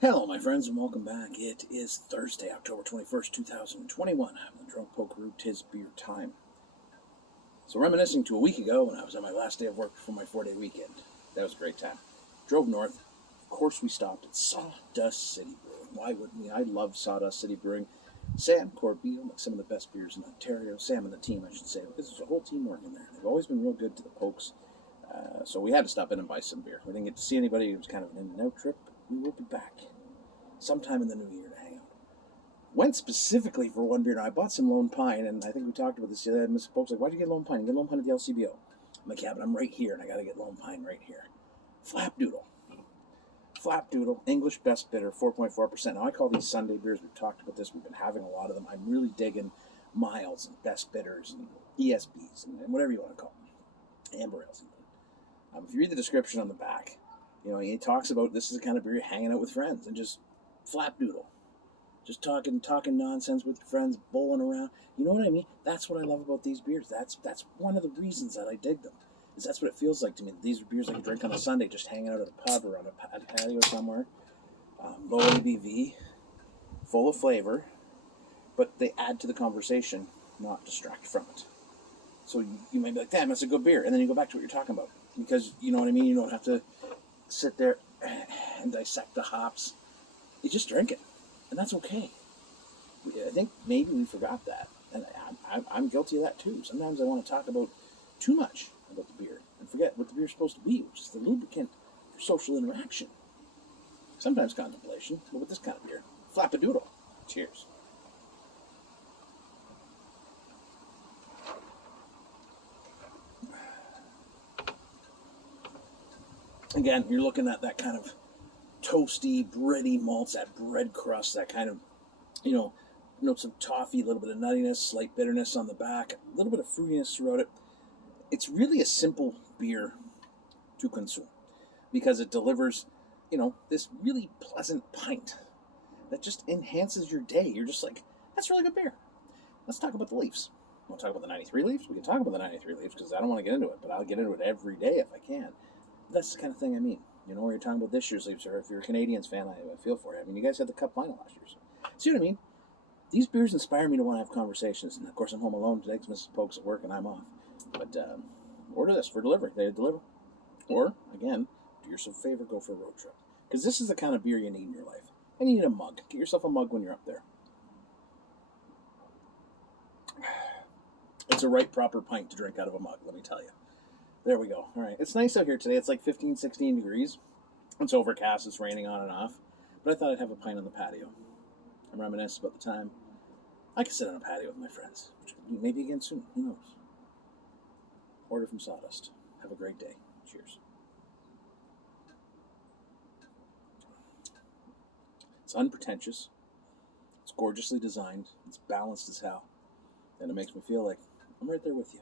Hello, my friends, and welcome back. It is Thursday, October 21st, 2021. I'm the Drunk Poker. 'Tis beer time. So, reminiscing to a week ago when I was on my last day of work before my 4-day weekend. That was a great time. Drove north. Of course, we stopped at Sawdust City Brewing. Why wouldn't we? I love Sawdust City Brewing. Sam Corbeil makes some of the best beers in Ontario. Sam and the team, I should say, because there's a whole team working there. They've always been real good to the pokes. So we had to stop in and buy some beer. We didn't get to see anybody. It was kind of an in-and-out trip. We will be back sometime in the new year to hang out. Went specifically for one beer. Now, I bought some Lone Pine, and I think we talked about this the other day. Mr. Folks like, why'd you get Lone Pine? You get Lone Pine at the LCBO. I'm like, yeah, but I'm right here, and I got to get Lone Pine right here. Flapdoodle. Flapdoodle, English best bidder, 4.4%. Now, I call these Sunday beers. We've talked about this. We've been having a lot of them. I'm really digging miles and best bidders and ESBs and whatever you want to call them. Amber ales even. If you read the description on the back, he talks about this is the kind of beer you're hanging out with friends and just flapdoodle. Just talking nonsense with friends, bowling around. You know what I mean? That's what I love about these beers. That's one of the reasons that I dig them. Is that's what it feels like to me. These are beers I can drink on a Sunday, just hanging out at a pub or on a patio somewhere. Low ABV, full of flavor, but they add to the conversation, not distract from it. So you might be like, damn, that's a good beer. And then you go back to what you're talking about. Because, you know what I mean? You don't have to sit there and dissect the hops. You just drink it. And that's okay. I think maybe we forgot that. And I'm guilty of that too. Sometimes I want to talk about too much about the beer and forget what the beer's supposed to be, which is the lubricant for social interaction. Sometimes contemplation, but with this kind of beer. Flapdoodle. Cheers. Again, you're looking at that kind of toasty, bready malts, that bread crust, that kind of, notes of toffee, a little bit of nuttiness, slight bitterness on the back, a little bit of fruitiness throughout it. It's really a simple beer to consume because it delivers, this really pleasant pint that just enhances your day. You're just like, that's really good beer. Let's talk about the Leafs. Want to talk about the 93 Leafs? We can talk about the 93 Leafs because I don't want to get into it, but I'll get into it every day if I can. That's the kind of thing I mean. You're talking about this year's Leafs, or if you're a Canadiens fan, I feel for you. I mean, you guys had the Cup final last year. So. See what I mean? These beers inspire me to want to have conversations. And, of course, I'm home alone today because Mrs. Polk's at work and I'm off. But order this for delivery. They deliver. Or, again, do yourself a favor, go for a road trip. Because this is the kind of beer you need in your life. And you need a mug. Get yourself a mug when you're up there. It's a right proper pint to drink out of a mug, let me tell you. There we go. All right. It's nice out here today. It's like 15, 16 degrees. It's overcast. It's raining on and off. But I thought I'd have a pint on the patio. I'm reminiscing about the time I could sit on a patio with my friends. Maybe again soon. Who knows? Order from Sawdust. Have a great day. Cheers. It's unpretentious. It's gorgeously designed. It's balanced as hell. And it makes me feel like I'm right there with you.